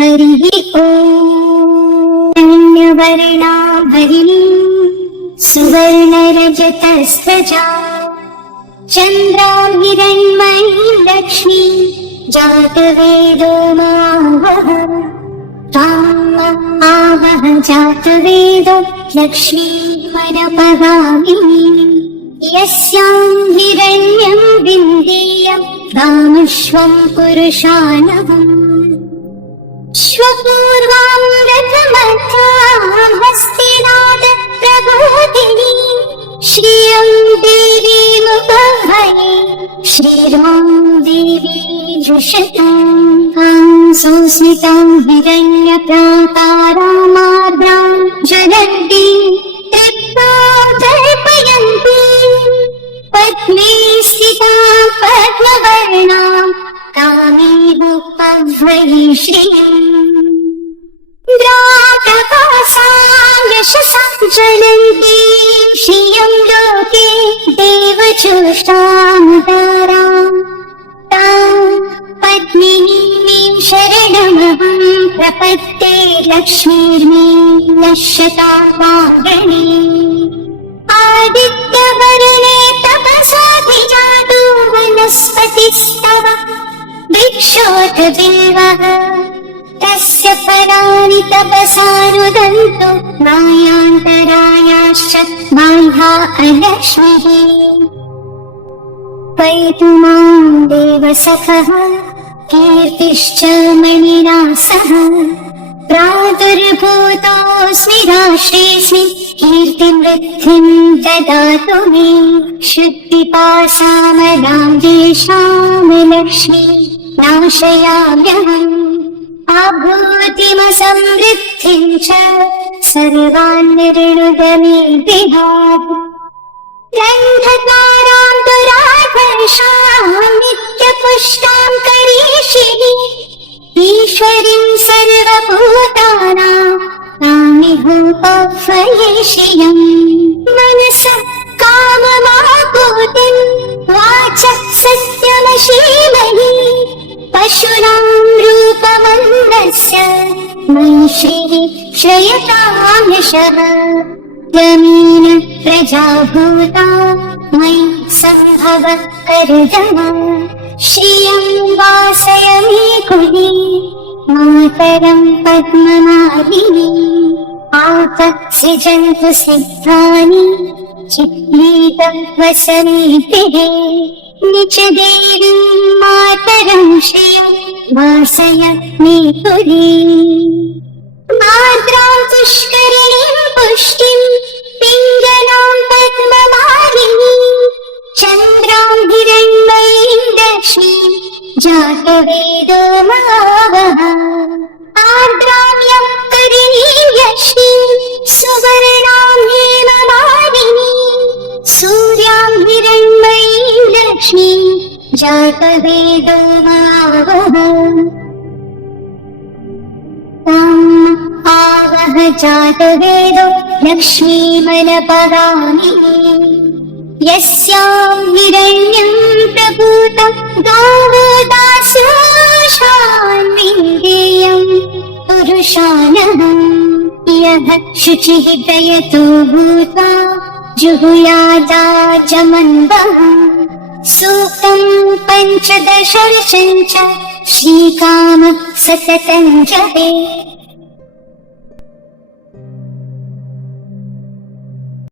हरिः ॐ वर्णाभरिणी सुवर्णरजतस्रजा चन्द्रां हिरण्मयीं लक्ष्मी जातवेदो मावह ताम् आवह जातवेदो लक्ष्मीमनपगामिनी यस्यां हिरण्यं विन्देयं रामश्वं पुरुषानहम् श्वपूर्वां रथमथां हस्तिनाद प्रबोधिनी श्रियं देवीमुपहये श्रीर्मां देवी जुषतां संस्मितां हिरण्यप्राकारामार्द्रां ज्वलन्तीं तृप्तां तर्पयन्तीं पद्मे स्थितां पद्मवर्णां कामेवोपह्वये श्रियम् द्राप्रकाशां यशसां ज्वलन्तीं श्रियं लोके देवचोष्टां तारां तां पद्मिनीं शरणमहं प्रपद्ये लक्ष्मीर्मे नश्यता मागणे आदित्यवर्णे तपसाभिजातो वनस्पतिस्तव वृक्षोऽथ बिल्वः तस्य फलानि तपसानुदन्तो मायान्तरायाश्च बाह्या अलक्ष्मीः पैतु मां देवसखः कीर्तिश्च मणिना सह प्रादुर्भूतोऽस्मि राष्ट्रेऽस्मि कीर्तिवृद्धिं ददातु मे श्रुतिपाशामलां देशां लक्ष्मी नाशयाम्यहम् आभूतिमसमृद्धिं च सर्वान् ऋणुद मे विभात् गन्धकारां दुराधर्षां नित्यपुष्टां करीषिणि ईश्वरीं सर्वभूतानां तामिहोपह्वये श्रियम् मनसः काममापूतिं वाचः सत्यमशीमहि पशूनां रूपमन्दस्य मयि श्रीः श्रयतां यशः त्वमेन प्रजाभूता मयि सम्भव करदम श्रियं वासय मे कुले मातरं पद्ममालिनी आपत्सिजन्तु सिद्धानि चित्रीतं वसनेतिः निच देवीं मातरं श्रियं वासय मे कुले आर्द्रां पुष्करिणीं पुष्टिं पिङ्गलां पद्ममालिनी चन्द्रां हिरण्मयीं लक्ष्मीं जातवेदो मावह आर्द्रां यं करिणीं यक्ष्मीं सुवर्णां हेममालिनी सूर्यां हिरण्मयीं लक्ष्मीं जातवेदो मावह आवह जातवेदो लक्ष्मीमनपगामिनी यस्यां हिरण्यं प्रभूतं गावदास्योषान्विन्देयं पुरुषानहम् यः शुचिः प्रयतो भूत्वा जुहुयादाचमन्वः सूक्तं पञ्चदशर्षं च श्रीकामः सततं जपेत्